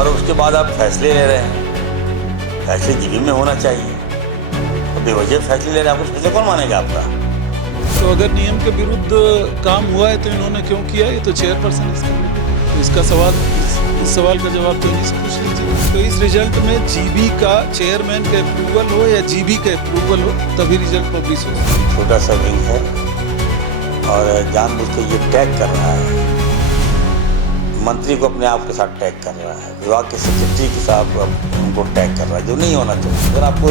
और उसके बाद आप फैसले ले रहे हैं। फैसले जीबी में होना चाहिए। तो बेवजह फैसले ले रहे हैं, आपको फैसले कौन मानेगा आपका? तो अगर नियम के विरुद्ध काम हुआ है तो इन्होंने क्यों किया? ये तो चेयरपर्सन इसका, तो इसका सवाल, इस सवाल का जवाब तो इन्हीं से पूछ लीजिए। तो इस रिजल्ट में जीबी का चेयरमैन का अप्रूवल हो या जीबी का अप्रूवल हो तभी रिजल्ट पब्लिश हो। छोटा सा विंग है और जानबूझ के ये टैग कर रहा है, मंत्री को अपने आप के साथ टैग कर रहा है, विभाग के सेक्रेटरी के साथ उनको टैग कर रहा है, जो नहीं होना चाहिए। अगर आपको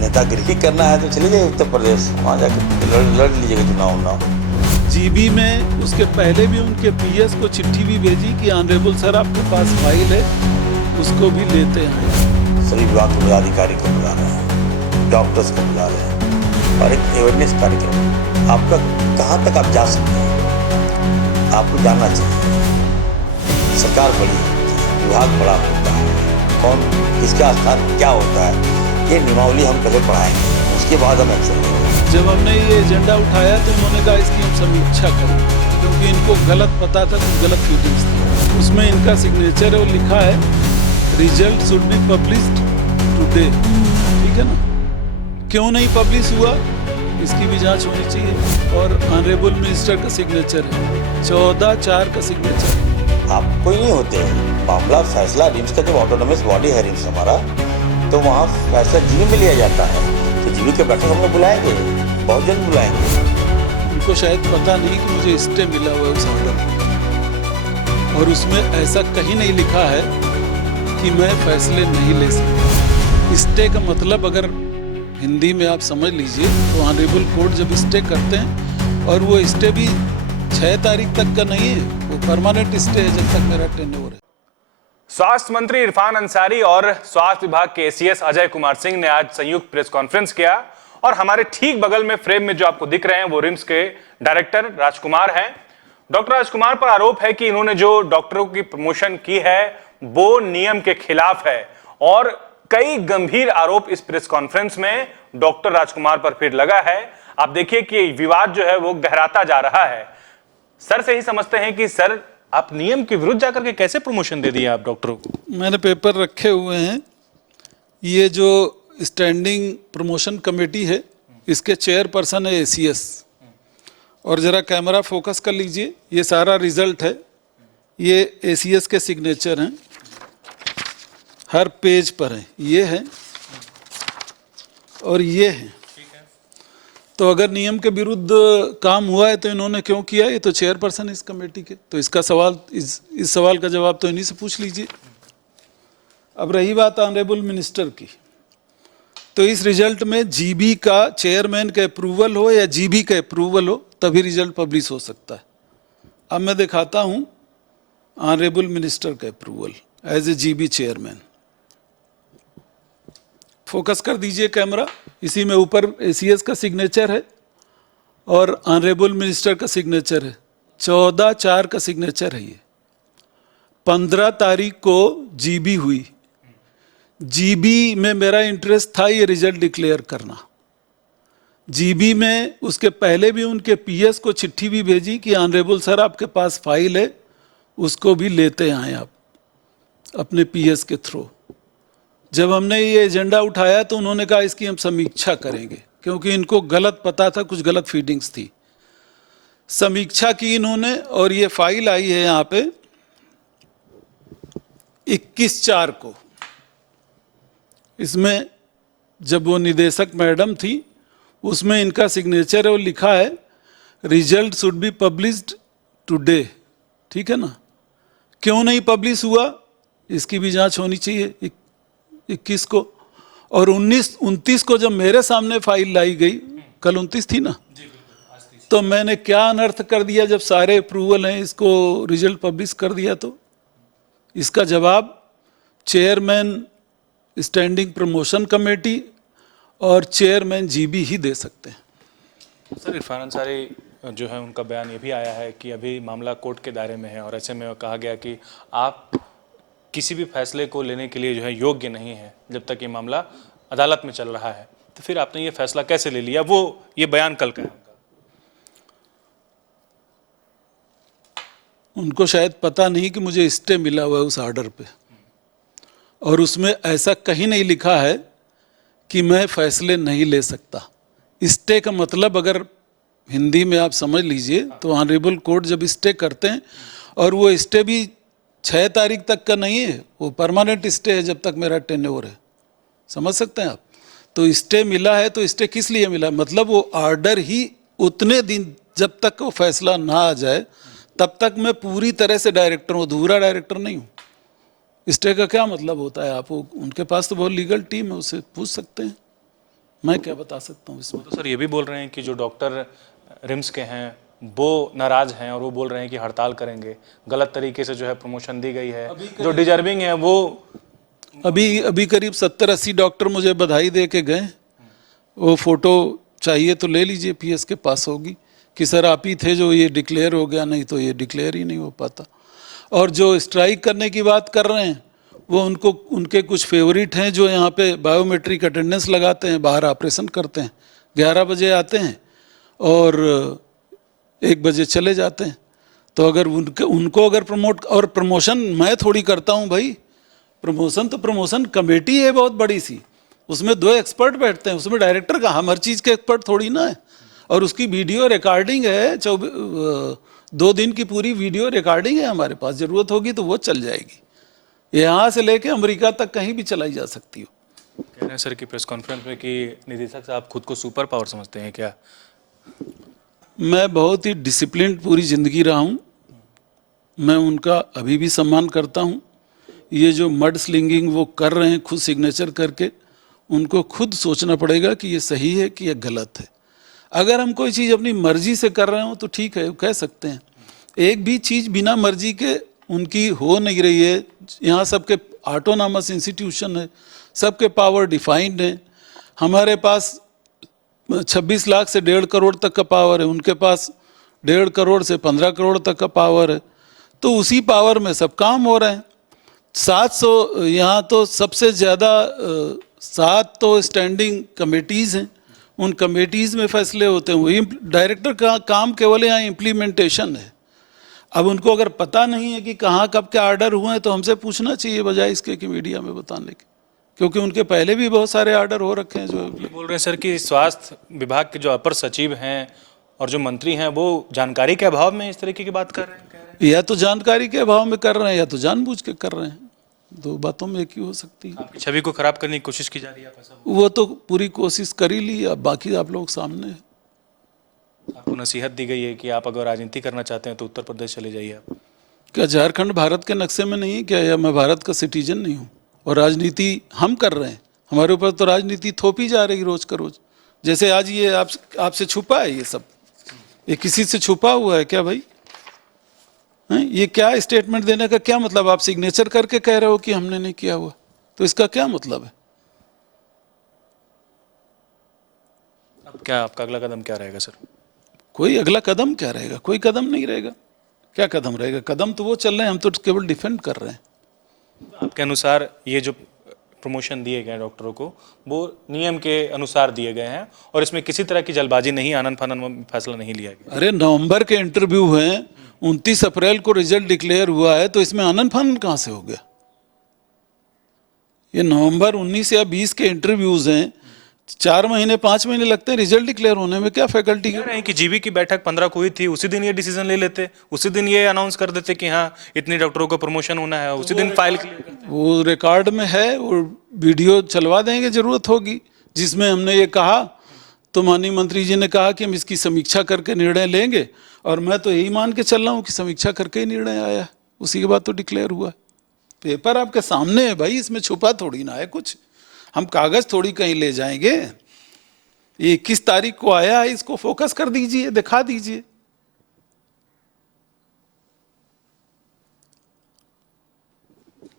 नेतागिरी करना है तो चले जाइए उत्तर प्रदेश, वहाँ जाकर लड़ लीजिएगा चुनाव उनाव। जीबी में उसके पहले भी उनके पीएस को चिट्ठी भी भेजी कि ऑनरेबल सर आपके पास फाइल है, उसको भी लेते हैं। सभी विभाग के पदाधिकारी को बुला रहे हैं, डॉक्टर्स को बुला रहे हैं और एक अवेयरनेस कार्यक्रम। आपका कहाँ तक आप जा सकते हैं, आपको जानना चाहिए। सरकार बड़ी होती है, विभाग बड़ा होता है, कौन किसका स्थान क्या होता है, ये नियमावली हम पहले पढ़ाएंगे, उसके बाद हम एक्शन लेंगे। जब हमने ये एजेंडा उठाया तो इन्होंने कहा इसकी हम समीक्षा करें, क्योंकि इनको गलत पता था, कुछ गलत फीलिंग्स थी। उसमें इनका सिग्नेचर है और लिखा है result should be published today. ठीक है ना? क्यों नहीं पब्लिश हुआ इसकी भी जांच होनी चाहिए। और ऑनरेबल मिनिस्टर का सिग्नेचर है, 14/4 का सिग्नेचर है। आप कोई नहीं होते, मामला फैसला रिम्स का जब ऑटोनोमस बॉडी है रिम्स हमारा, तो वहाँ फैसला जीबी में लिया जाता है। तो जीबी के बैठक हम लोग बुलाएंगे, बहुत जल्द बुलाएंगे। उनको शायद पता नहीं कि मुझे स्टे मिला हुआ है उस ऑर्डर, और उसमें ऐसा कहीं नहीं लिखा है कि मैं फैसले नहीं ले सकता। स्टे का मतलब अगर हिंदी में आप समझ लीजिए तो ऑनरेबल कोर्ट जब स्टे करते हैं, और वो स्टे भी 6 तारीख तक का नहीं है, वो परमानेंट स्टे है जब तक मेरा टेन्योर है। स्वास्थ्य मंत्री इरफान अंसारी और स्वास्थ्य विभाग के एसीएस अजय कुमार सिंह ने आज संयुक्त प्रेस कॉन्फ्रेंस किया, और हमारे ठीक बगल में फ्रेम में जो आपको दिख रहे हैं वो रिम्स के डायरेक्टर राजकुमार हैं। डॉक्टर राजकुमार पर आरोप है कि इन्होंने जो डॉक्टरों की प्रमोशन की है वो नियम के खिलाफ है, और कई गंभीर आरोप इस प्रेस कॉन्फ्रेंस में डॉक्टर राजकुमार पर फिर लगा है। आप देखिए कि विवाद जो है वो गहराता जा रहा है। सर से ही समझते हैं कि सर आप नियम के विरुद्ध जाकर के कैसे प्रमोशन दे दिए आप डॉक्टरों को? मैंने पेपर रखे हुए हैं। ये जो स्टैंडिंग प्रमोशन कमेटी है इसके चेयरपर्सन है एसीएस, और जरा कैमरा फोकस कर लीजिए, ये सारा रिजल्ट है, ये एसीएस के सिग्नेचर हैं, हर पेज पर है, ये है और ये है। तो अगर नियम के विरुद्ध काम हुआ है तो इन्होंने क्यों किया? ये तो चेयरपर्सन है इस कमेटी के, तो इसका सवाल, इस सवाल का जवाब तो इन्हीं से पूछ लीजिए। अब रही बात ऑनरेबल मिनिस्टर की, तो इस रिजल्ट में जीबी का चेयरमैन का अप्रूवल हो या जीबी का अप्रूवल हो तभी रिजल्ट पब्लिश हो सकता है। अब मैं दिखाता हूं ऑनरेबल मिनिस्टर का approval as a GB chairman. Focus कर दीजिए कैमरा, इसी में ऊपर एसीएस का सिग्नेचर है और ऑनरेबल मिनिस्टर का सिग्नेचर है, 14/4 का सिग्नेचर है। ये 15 तारीख को जीबी हुई। जीबी में मेरा इंटरेस्ट था ये रिजल्ट डिक्लेयर करना। जीबी में उसके पहले भी उनके पीएस को चिट्ठी भी भेजी कि ऑनरेबल सर आपके पास फाइल है, उसको भी लेते आए आप अपने पीएस के थ्रू। जब हमने ये एजेंडा उठाया तो उन्होंने कहा इसकी हम समीक्षा करेंगे, क्योंकि इनको गलत पता था, कुछ गलत फीडिंग्स थी। समीक्षा की इन्होंने, और ये फाइल आई है यहाँ पे 21/4 को। इसमें जब वो निदेशक मैडम थी उसमें इनका सिग्नेचर है और लिखा है result should be published today. ठीक है ना? क्यों नहीं पब्लिश हुआ इसकी भी जांच होनी चाहिए। 21 को और 29 को जब मेरे सामने फाइल लाई गई, कल 29 थी ना, तो मैंने क्या अनर्थ कर दिया जब सारे अप्रूवल हैं इसको रिजल्ट पब्लिश कर दिया? तो इसका जवाब चेयरमैन स्टैंडिंग प्रमोशन कमेटी और चेयरमैन जीबी ही दे सकते हैं। सर इरफान अंसारी जो है उनका बयान ये भी आया है कि अभी मामला कोर्ट के दायरे में है, और ऐसे में कहा गया कि आप किसी भी फैसले को लेने के लिए जो है योग्य नहीं है जब तक ये मामला अदालत में चल रहा है। तो फिर आपने ये फैसला कैसे ले लिया? वो ये बयान कल का है उनको शायद पता नहीं कि मुझे स्टे मिला हुआ है उस ऑर्डर पे। और उसमें ऐसा कहीं नहीं लिखा है कि मैं फैसले नहीं ले सकता। स्टे का मतलब अगर हिंदी में आप समझ लीजिए तो ऑनरेबल कोर्ट जब स्टे करते हैं, और वो स्टे भी 6 तारीख तक का नहीं है, वो परमानेंट स्टे है जब तक मेरा टेन्योर है। समझ सकते हैं आप? तो स्टे मिला है तो स्टे किस लिए मिला? मतलब वो ऑर्डर ही उतने दिन जब तक वो फैसला ना आ जाए तब तक मैं पूरी तरह से डायरेक्टर हूँ, अधूरा डायरेक्टर नहीं हूँ। स्टे का क्या मतलब होता है? आप उनके पास तो बहुत लीगल टीम है, उससे पूछ सकते हैं, मैं क्या बता सकता हूँ इसमें। तो सर ये भी बोल रहे हैं कि जो डॉक्टर रिम्स के हैं वो नाराज हैं और वो बोल रहे हैं कि हड़ताल करेंगे, गलत तरीके से जो है प्रमोशन दी गई है, जो डिजर्विंग है वो। अभी करीब 70-80 डॉक्टर मुझे बधाई दे के गए। वो फोटो चाहिए तो ले लीजिए, पीएस के पास होगी, कि सर आप ही थे जो ये डिक्लेयर हो गया, नहीं तो ये डिक्लेयर ही नहीं हो पाता। और जो स्ट्राइक करने की बात कर रहे हैं वो उनके कुछ फेवरेट हैं जो यहाँ पे बायोमेट्रिक अटेंडेंस लगाते हैं, बाहर ऑपरेशन करते हैं, 11 बजे आते हैं और 1 बजे चले जाते हैं। तो अगर उनको अगर और प्रमोशन मैं थोड़ी करता हूँ भाई, प्रमोशन तो प्रमोशन कमेटी है बहुत बड़ी सी, उसमें 2 एक्सपर्ट बैठते हैं, उसमें डायरेक्टर का हम हर चीज़ के एक्सपर्ट थोड़ी ना है। और उसकी वीडियो रिकॉर्डिंग है, 2 दिन की पूरी वीडियो रिकॉर्डिंग है हमारे पास, ज़रूरत होगी तो वो चल जाएगी, यहाँ से लेके अमेरिका तक कहीं भी चलाई जा सकती हो। कह रहे हैं सर कि प्रेस कॉन्फ्रेंस में कि निदेशक साहब खुद को सुपर पावर समझते हैं क्या? मैं बहुत ही डिसिप्लिन पूरी ज़िंदगी रहा हूँ, मैं उनका अभी भी सम्मान करता हूँ। ये जो मड स्लिंगिंग वो कर रहे हैं खुद सिग्नेचर करके, उनको खुद सोचना पड़ेगा कि ये सही है कि ये गलत है। अगर हम कोई चीज़ अपनी मर्जी से कर रहे हो तो ठीक है, कह सकते हैं। एक भी चीज़ बिना मर्जी के उनकी हो नहीं रही है। यहाँ सबके ऑटोनॉमस इंस्टीट्यूशन है, सबके पावर डिफाइंड है। हमारे पास 26 लाख से 1.5 करोड़ तक का पावर है, उनके पास 1.5 करोड़ से 15 करोड़ तक का पावर है। तो उसी पावर में सब काम हो रहे हैं। 700 यहाँ तो सबसे ज़्यादा 7 तो स्टैंडिंग कमेटीज़ हैं, उन कमेटीज़ में फैसले होते हैं। वही डायरेक्टर का काम केवल यहाँ इम्प्लीमेंटेशन है। अब उनको अगर पता नहीं है कि कहाँ कब के ऑर्डर हुए हैं तो हमसे पूछना चाहिए, बजाय इसके कि मीडिया में बताने के, क्योंकि उनके पहले भी बहुत सारे ऑर्डर हो रखे हैं। जो बोल रहे हैं सर कि स्वास्थ्य विभाग के जो अपर सचिव हैं और जो मंत्री हैं वो जानकारी के अभाव में इस तरीके की बात कर रहे हैं, या तो जानकारी के अभाव में कर रहे हैं या तो जानबूझ के कर रहे हैं। 2 बातों में एक ही हो सकती है। आपकी छवि को खराब करने की कोशिश की जा रही है, आप ऐसा? वो तो पूरी कोशिश कर ही ली, अब बाकी आप लोग सामने है। आपको नसीहत दी गई है कि आप अगर राजनीति करना चाहते हैं तो उत्तर प्रदेश चले जाइए आप। क्या झारखंड भारत के नक्शे में नहीं है क्या? या मैं भारत का सिटीजन नहीं हूँ? और राजनीति हम कर रहे हैं, हमारे ऊपर तो राजनीति थोपी जा रही रोज का रोज। जैसे आज ये आपसे छुपा है, ये सब ये किसी से छुपा हुआ है क्या भाई? ये क्या स्टेटमेंट देने का क्या मतलब? आप सिग्नेचर करके कह रहे हो कि हमने नहीं किया हुआ, तो इसका क्या मतलब है? अब क्या आपका अगला कदम क्या रहेगा सर? कोई अगला कदम क्या रहेगा? कोई कदम नहीं रहेगा। क्या कदम रहेगा? कदम तो वो चल रहे हैं, हम तो केवल डिफेंड कर रहे हैं। आपके अनुसार ये जो प्रमोशन दिए गए डॉक्टरों को वो नियम के अनुसार दिए गए हैं और इसमें किसी तरह की जल्दबाजी नहीं, आनन फानन में फैसला नहीं लिया गया? अरे नवंबर के इंटरव्यू हैं, 29 अप्रैल को रिजल्ट डिक्लेयर हुआ है, तो इसमें आनन फानन कहाँ से हो गया? ये नवंबर 19 या 20 के इंटरव्यूज हैं, 4 महीने 5 महीने लगते हैं रिजल्ट डिक्लेयर होने में। क्या फैकल्टी कह रहे हैं कि जीबी की बैठक 15 को हुई थी, उसी दिन ये डिसीजन ले लेते, उसी दिन ये अनाउंस कर देते कि हाँ इतनी डॉक्टरों को प्रमोशन होना है, उसी दिन फाइल वो रिकॉर्ड में है, वो वीडियो चलवा देंगे जरूरत होगी, जिसमें हमने ये कहा तो माननीय मंत्री जी ने कहा कि हम इसकी समीक्षा करके निर्णय लेंगे, और मैं तो यही मान के चल रहा हूँ कि समीक्षा करके ही निर्णय आया, उसी के बाद तो डिक्लेयर हुआ। पेपर आपके सामने है भाई, इसमें छुपा थोड़ी ना है कुछ, हम कागज थोड़ी कहीं ले जाएंगे। ये 21 तारीख को आया है, इसको फोकस कर दीजिए, दिखा दीजिए।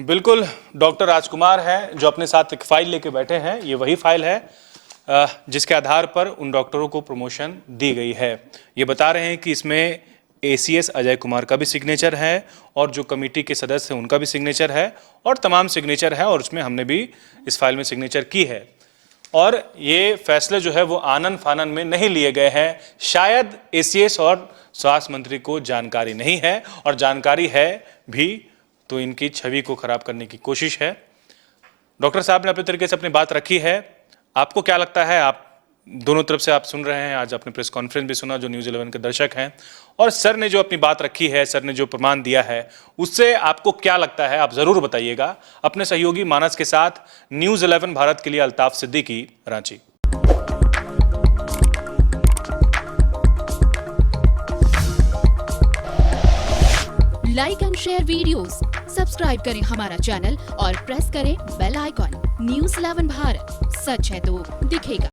बिल्कुल डॉक्टर राजकुमार हैं जो अपने साथ एक फाइल लेके बैठे हैं, ये वही फाइल है जिसके आधार पर उन डॉक्टरों को प्रमोशन दी गई है। ये बता रहे हैं कि इसमें एसीएस अजय कुमार का भी सिग्नेचर है और जो कमेटी के सदस्य हैं उनका भी सिग्नेचर है और तमाम सिग्नेचर है, और उसमें हमने भी इस फाइल में सिग्नेचर की है। और ये फैसले जो है वो आनन फानन में नहीं लिए गए हैं। शायद एसीएस और स्वास्थ्य मंत्री को जानकारी नहीं है, और जानकारी है भी तो इनकी छवि को खराब करने की कोशिश है। डॉक्टर साहब ने अपने तरीके से अपनी बात रखी है, आपको क्या लगता है? आप दोनों तरफ से आप सुन रहे हैं, आज आपने प्रेस कॉन्फ्रेंस भी सुना जो न्यूज़ 11 के दर्शक हैं, और सर ने जो अपनी बात रखी है, सर ने जो प्रमाण दिया है, उससे आपको क्या लगता है? आप जरूर बताइएगा। अपने सहयोगी मानस के साथ न्यूज़ 11 भारत के लिए Altaf Siddiqui, Ranchi. Like and share videos, subscribe करें हमारा चैनल और प्रेस करें बेल आइकॉन। न्यूज़ 11 भारत, सच है तो दिखेगा।